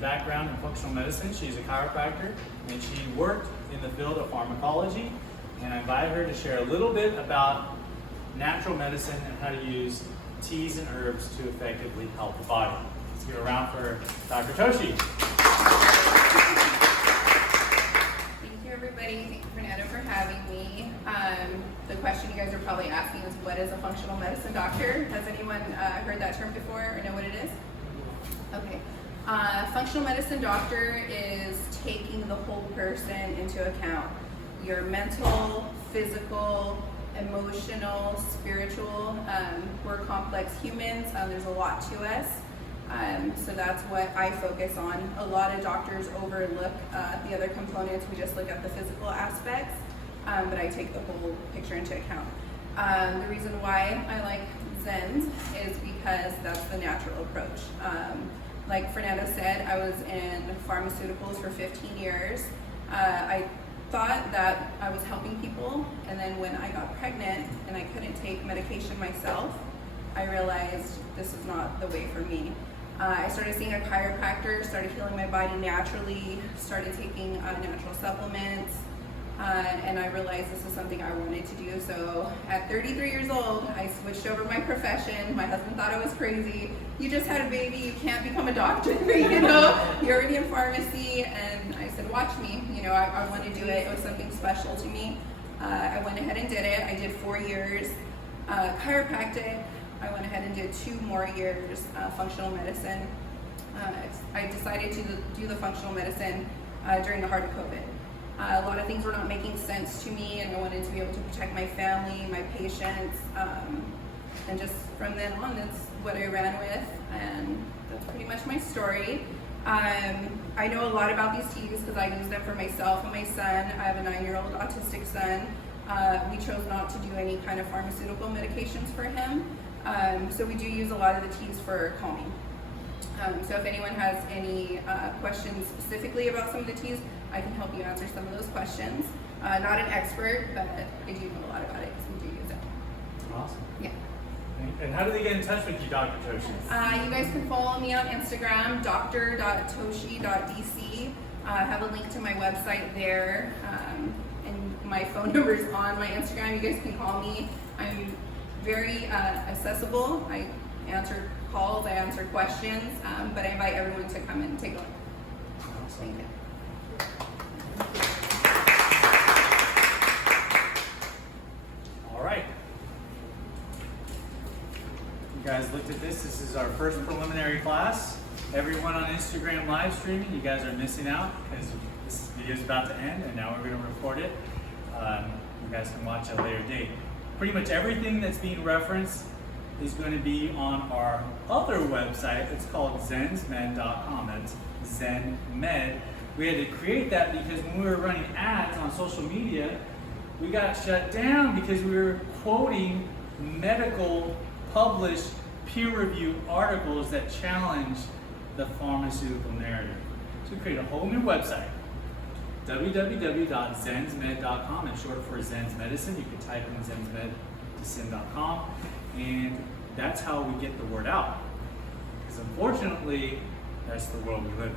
background in functional medicine. She's a chiropractor, and she worked in the field of pharmacology. And I invited her to share a little bit about natural medicine and how to use teas and herbs to effectively help the body. Let's give it a round for Dr. Toshi. Thank you, everybody. Thank you, Fernando, for having me. The question you guys are probably asking is, what is a functional medicine doctor? Has anyone heard that term before or know what it is? Okay. Functional medicine doctor is taking the whole person into account. Your mental, physical, emotional, spiritual. We're complex humans. There's a lot to us. So that's what I focus on. A lot of doctors overlook the other components. We just look at the physical aspects, but I take the whole picture into account. The reason why I like Zens is because that's the natural approach. Like Fernando said, I was in pharmaceuticals for 15 years. I thought that I was helping people, and then when I got pregnant and I couldn't take medication myself, I realized this is not the way for me. I started seeing a chiropractor, started healing my body naturally, started taking natural supplements, and I realized this is something I wanted to do. So at 33 years old, I switched over my profession. My husband thought I was crazy. You just had a baby, you can't become a doctor, you know? You're already in pharmacy. And I said, watch me, you know, I want to do it. It was something special to me. I went ahead and did it. I did 4 years. Chiropractic, I went ahead and did 2 more years functional medicine. I decided to do the functional medicine during the heart of COVID. A lot of things were not making sense to me, and I wanted to be able to protect my family, my patients, and just from then on, that's what I ran with, and that's pretty much my story. I know a lot about these teas because I use them for myself and my son. I have a 9-year-old autistic son. We chose not to do any kind of pharmaceutical medications for him, so we do use a lot of the teas for calming. So if anyone has any questions specifically about some of the teas, I can help you answer some of those questions. Not an expert, but I do know a lot about it because we do use it. Awesome. Yeah. And how do they get in touch with you, Dr. Toshi? You guys can follow me on Instagram, dr.toshi.dc. I have a link to my website there, and my phone number is on my Instagram. You guys can call me. I'm very accessible. I answer calls, I answer questions, but I invite everyone to come and take a look. Thank you. All right. You guys looked at this. This is our first preliminary class. Everyone on Instagram live streaming, you guys are missing out because this video is about to end, and now we're going to record it. You guys can watch at a later date. Pretty much everything that's being referenced is going to be on our other website. It's called zensmed.com. That's ZenMed. We had to create that because when we were running ads on social media, we got shut down because we were quoting medical published peer-reviewed articles that challenge the pharmaceutical narrative. So we created a whole new website, www.zensmed.com. It's short for Zens Medicine. You can type in zensmed.com, and that's how we get the word out. Because unfortunately, that's the world we live in.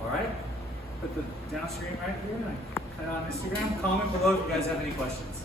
All right, put the down screen right here. Cut on Instagram. Comment below if you guys have any questions.